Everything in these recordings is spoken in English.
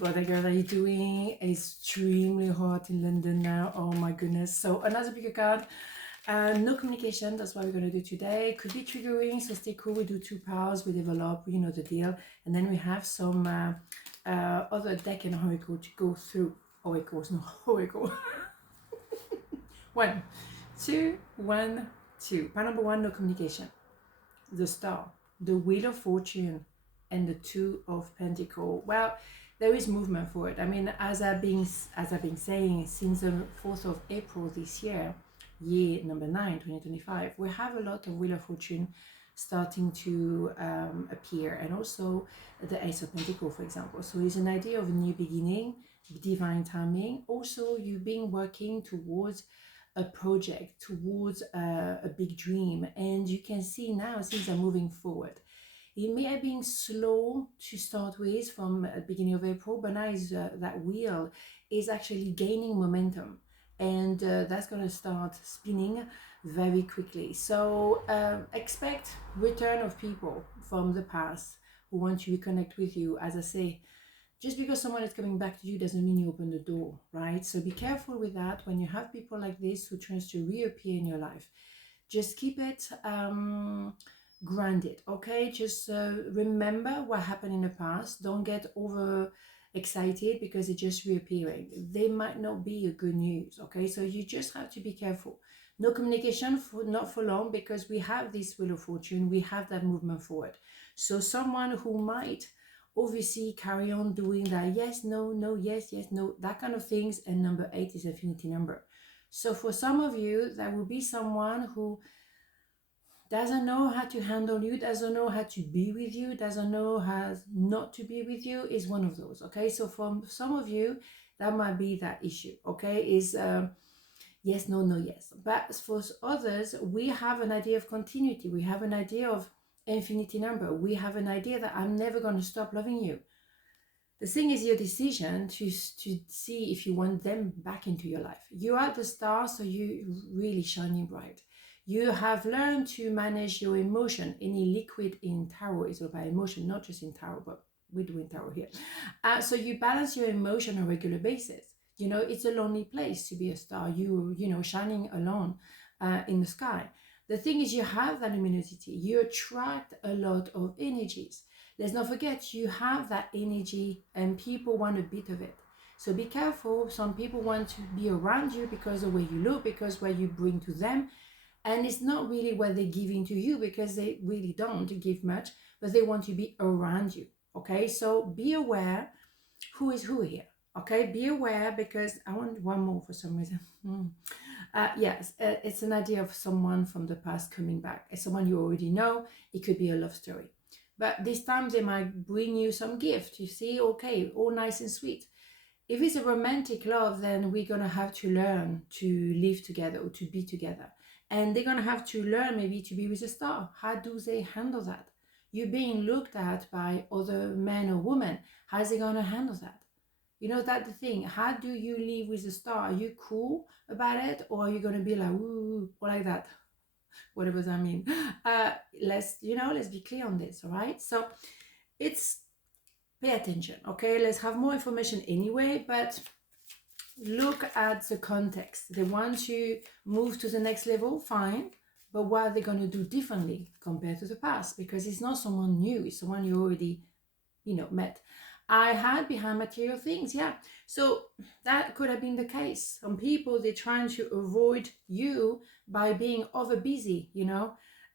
But the girl, are you doing? Extremely hot in London now. Oh my goodness. So another bigger card. No communication, that's what we're going to do today. Could be triggering, so stay cool. We do 2 powers, we develop, you know the deal. And then we have some other deck and oracle to go through. Oracles, no, oracle. 1, 2, 1, 2. Part number 1, no communication. The Star, the Wheel of Fortune, and the Two of Pentacles. Well, there is movement for it. I mean, as I've been saying, since the 4th of April this year number 9, 2025, we have a lot of Wheel of Fortune starting to appear, and also the Ace of Pentacles, for example. So it's an idea of a new beginning, divine timing. Also, you've been working towards a project, towards a big dream, and you can see now things are moving forward. It may have been slow to start with from the beginning of April, but now that wheel is actually gaining momentum, and that's going to start spinning very quickly. So expect return of people from the past who want to reconnect with you. As I say, just because someone is coming back to you doesn't mean you open the door, right? So be careful with that when you have people like this who tries to reappear in your life. Just keep it grounded, okay? Just remember what happened in the past. Don't get over excited because it's just reappearing. They might not be a good news, okay? So you just have to be careful. No communication, not for long, because we have this Wheel of Fortune, we have that movement forward. So someone who might obviously carry on doing that yes, no, no, yes, yes, no, that kind of things. And number 8 is infinity number. So for some of you, that will be someone who doesn't know how to handle you, doesn't know how to be with you, doesn't know how not to be with you, is one of those, okay? So for some of you, that might be that issue, okay? Is yes, no, no, yes. But for others, we have an idea of continuity. We have an idea of infinity number. We have an idea that I'm never going to stop loving you. The thing is your decision to see if you want them back into your life. You are the star, so you're really shining bright. You have learned to manage your emotion. Any liquid in tarot is about emotion, not just in tarot, but we're doing tarot here. So you balance your emotion on a regular basis. You know, it's a lonely place to be a star. You know, shining alone in the sky. The thing is, you have that luminosity. You attract a lot of energies. Let's not forget, you have that energy and people want a bit of it. So be careful. Some people want to be around you because of the way you look, because what you bring to them. And it's not really what they're giving to you, because they really don't give much, but they want to be around you. Okay, so be aware who is who here. Okay, be aware, because I want one more for some reason. Yes, it's an idea of someone from the past coming back. It's someone you already know. It could be a love story. But this time they might bring you some gift. You see, okay, all nice and sweet. If it's a romantic love, then we're going to have to learn to live together or to be together. And they're going to have to learn maybe to be with a star. How do they handle that? You're being looked at by other men or women. How's they going to handle that? You know, that's the thing. How do you live with a star? Are you cool about it? Or are you going to be like, ooh, or like that? Whatever that means. Let's be clear on this, all right? So it's, pay attention, okay? Let's have more information anyway, but look at the context. They want to move to the next level, fine, but what are they going to do differently compared to the past? Because it's not someone new, it's someone you already, met. I had behind material things, yeah. So that could have been the case. Some people, they're trying to avoid you by being over busy,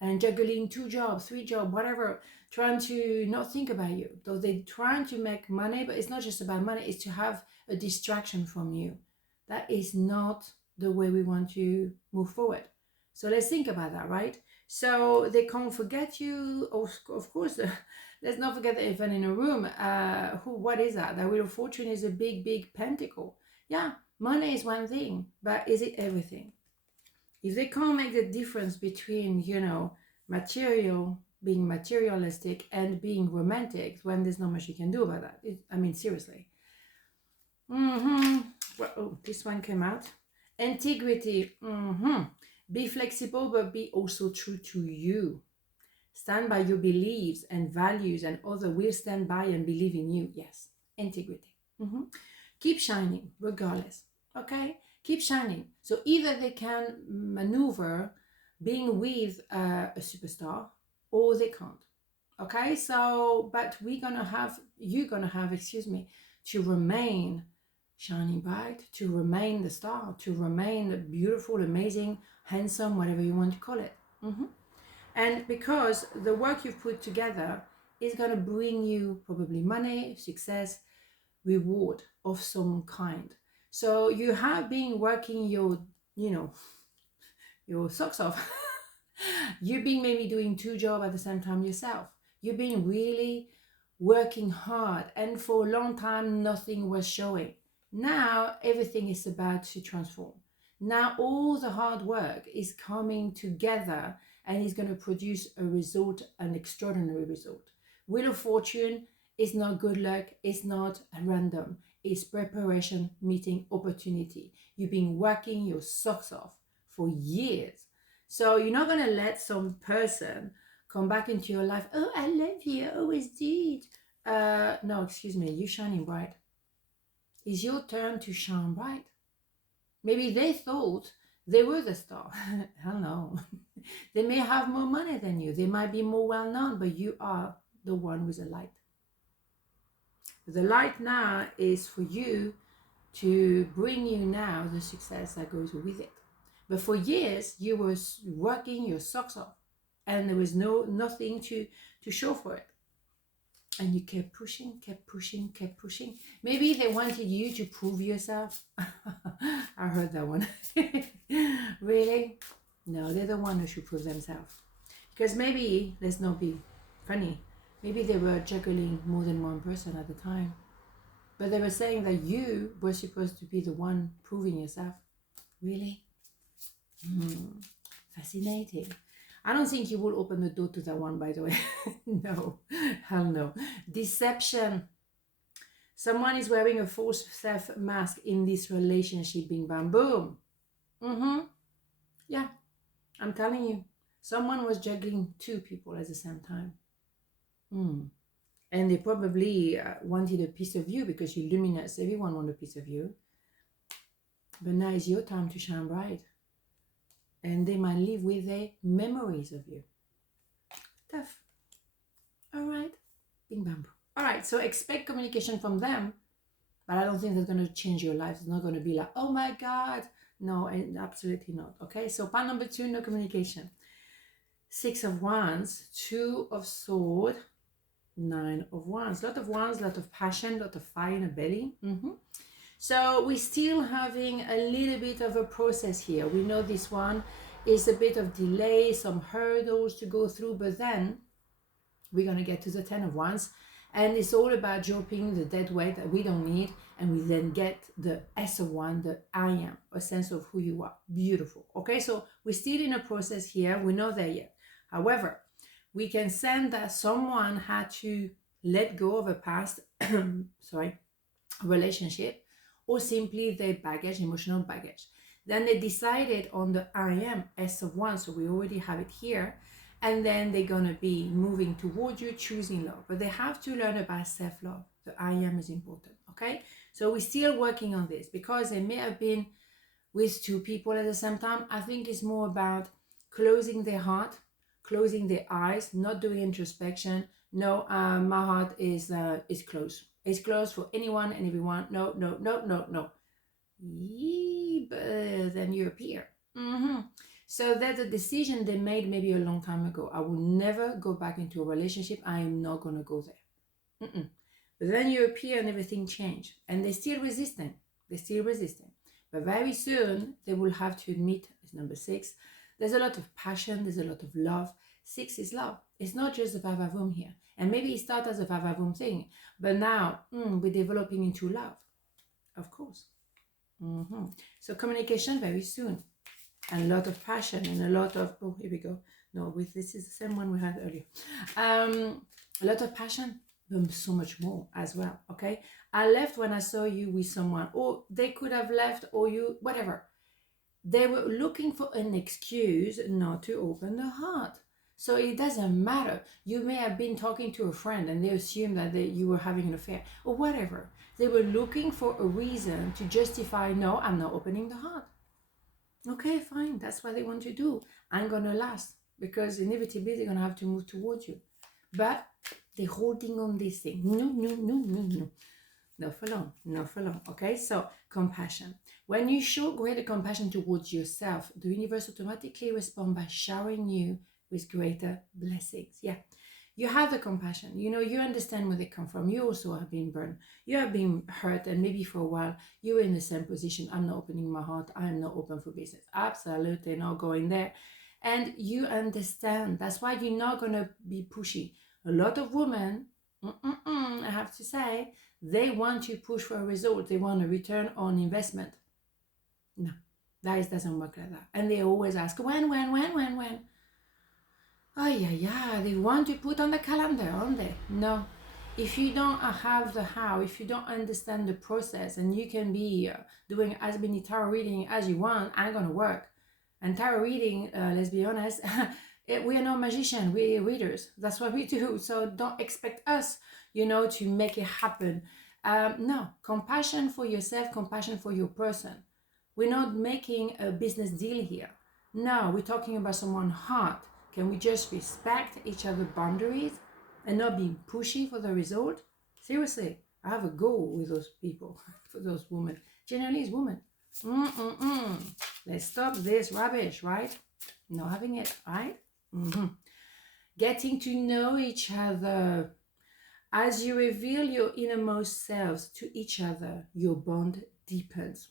and juggling 2 jobs, 3 jobs, whatever, trying to not think about you. So they're trying to make money, but it's not just about money, it's to have a distraction from you. That is not the way we want to move forward. So let's think about that, right? So they can't forget you. Of course, let's not forget the event in a room. What is that? The Wheel of Fortune is a big, big pentacle. Yeah, money is one thing, but is it everything? If they can't make the difference between, material, being materialistic, and being romantic, when there's not much you can do about that. Seriously. Well, this one came out. Integrity. Be flexible, but be also true to you. Stand by your beliefs and values, and others will stand by and believe in you. Yes, integrity. Mhm. Keep shining regardless. Okay, keep shining. So either they can maneuver being with a superstar, or they can't. Okay, so but you're gonna have, excuse me, to remain shining bright, to remain the star, to remain beautiful, amazing, handsome, whatever you want to call it. And because the work you've put together is going to bring you probably money, success, reward of some kind. So you have been working you know, your socks off. You've been maybe doing two jobs at the same time yourself. You've been really working hard, and for a long time nothing was showing. Now everything is about to transform. Now all the hard work is coming together and is going to produce a result, an extraordinary result. Wheel of Fortune is not good luck, it's not random, it's preparation meeting opportunity. You've been working your socks off for years. So you're not going to let some person come back into your life. Oh, I love you, I always did. No, excuse me, you're shining bright. It's your turn to shine bright. Maybe they thought they were the star. Hell no. They may have more money than you. They might be more well known, but you are the one with the light. The light now is for you to bring you now the success that goes with it. But for years, you were working your socks off and there was nothing to show for it. And you kept pushing, kept pushing, kept pushing. Maybe they wanted you to prove yourself. I heard that one. Really? No, they're the one who should prove themselves. Because maybe, let's not be funny, maybe they were juggling more than one person at the time. But they were saying that you were supposed to be the one proving yourself. Really? Fascinating. I don't think you will open the door to that one, by the way. No, hell no. Deception. Someone is wearing a false self mask in this relationship. Bing, bam, boom. Yeah, I'm telling you. Someone was juggling two people at the same time. And they probably wanted a piece of you because you're luminous. Everyone wants a piece of you. But now it's your time to shine bright. And they might live with their memories of you. Tough. All right. Bing bam. All right. So expect communication from them, but I don't think that's going to change your life. It's not going to be like, oh my God. No, absolutely not. Okay. So part number 2, no communication. 6 of Wands, 2 of Swords, 9 of Wands. Lot of Wands, lot of passion, lot of fire in the belly. So we're still having a little bit of a process here. We know this one is a bit of delay, some hurdles to go through, but then we're going to get to the 10 of Wands, and it's all about dropping the dead weight that we don't need, and we then get the S of Wands, the I am, a sense of who you are. Beautiful. Okay, so we're still in a process here. We're not there yet. However, we can sense that someone had to let go of a past relationship, or simply their baggage, emotional baggage. Then they decided on the I am, S of Wands, so we already have it here, and then they're going to be moving towards you, choosing love. But they have to learn about self-love. The I am is important, okay? So we're still working on this because they may have been with two people at the same time. I think it's more about closing their heart, closing their eyes, not doing introspection. No, my heart is closed. It's closed for anyone and everyone. No, no, no, no, no. But then you appear. So that's a decision they made maybe a long time ago. I will never go back into a relationship. I am not going to go there. But then you appear and everything changed. And they're still resisting. But very soon they will have to admit, it's number 6, there's a lot of passion, there's a lot of love. 6 is love. It's not just a vavavoom here. And maybe it started as a vavavoom thing, but now we're developing into love, of course. So communication very soon, and a lot of passion, and a lot of, oh, here we go. No, this is the same one we had earlier. A lot of passion, but so much more as well, okay? I left when I saw you with someone, or they could have left, or you, whatever. They were looking for an excuse not to open the heart. So it doesn't matter. You may have been talking to a friend and they assumed that you were having an affair or whatever. They were looking for a reason to justify, no, I'm not opening the heart. Okay, fine. That's what they want to do. I'm going to last because inevitably they're going to have to move towards you. But they're holding on this thing. No, no, no, no, no. Not for long, not for long. Okay, so compassion. When you show greater compassion towards yourself, the universe automatically responds by showering you with greater blessings. Yeah, you have the compassion. You know, you understand where they come from. You also have been burned. You have been hurt, and maybe for a while you were in the same position. I'm not opening my heart. I'm not open for business. Absolutely not going there. And you understand. That's why you're not going to be pushy. A lot of women, I have to say, they want to push for a result. They want a return on investment. No, that doesn't work like that. And they always ask, when? Oh, yeah. They want to put on the calendar, aren't they? No. If you don't have the how, if you don't understand the process, and you can be doing as many tarot reading as you want, ain't gonna work. And tarot reading, let's be honest, we are not magicians, we're readers. That's what we do. So don't expect us, to make it happen. No, compassion for yourself, compassion for your person. We're not making a business deal here. No, we're talking about someone's heart. Can we just respect each other's boundaries and not be pushy for the result? Seriously, I have a goal with those people, for those women. Generally, it's women. Let's stop this rubbish, right? Not having it, right? Getting to know each other. As you reveal your innermost selves to each other, your bond deepens.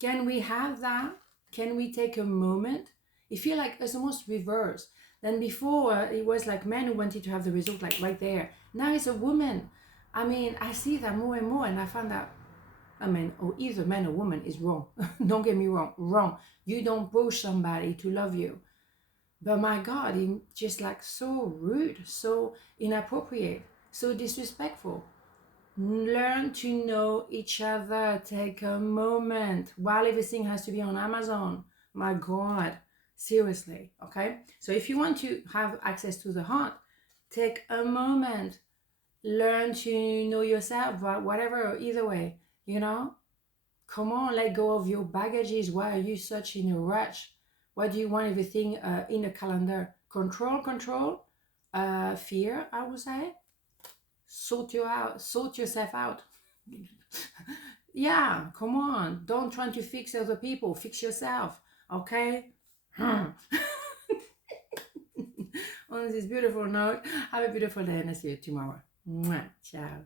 Can we have that? Can we take a moment? I feel like it's almost reverse. Then before, it was like men who wanted to have the result like right there. Now it's a woman. I mean, I see that more and more, and I found that, or either man or woman is wrong. Don't get me wrong. You don't push somebody to love you. But my God, it's just like so rude, so inappropriate, so disrespectful. Learn to know each other. Take a moment. While everything has to be on Amazon, my God, seriously, okay? So if you want to have access to the heart, take a moment. Learn to know yourself, whatever, either way, Come on, let go of your baggages. Why are you such in a rush? Why do you want everything in a calendar? Control, fear, I would say. Sort yourself out. Yeah, come on. Don't try to fix other people. Fix yourself, okay? On this beautiful note, have a beautiful day and I'll see you tomorrow. Mwah. Ciao.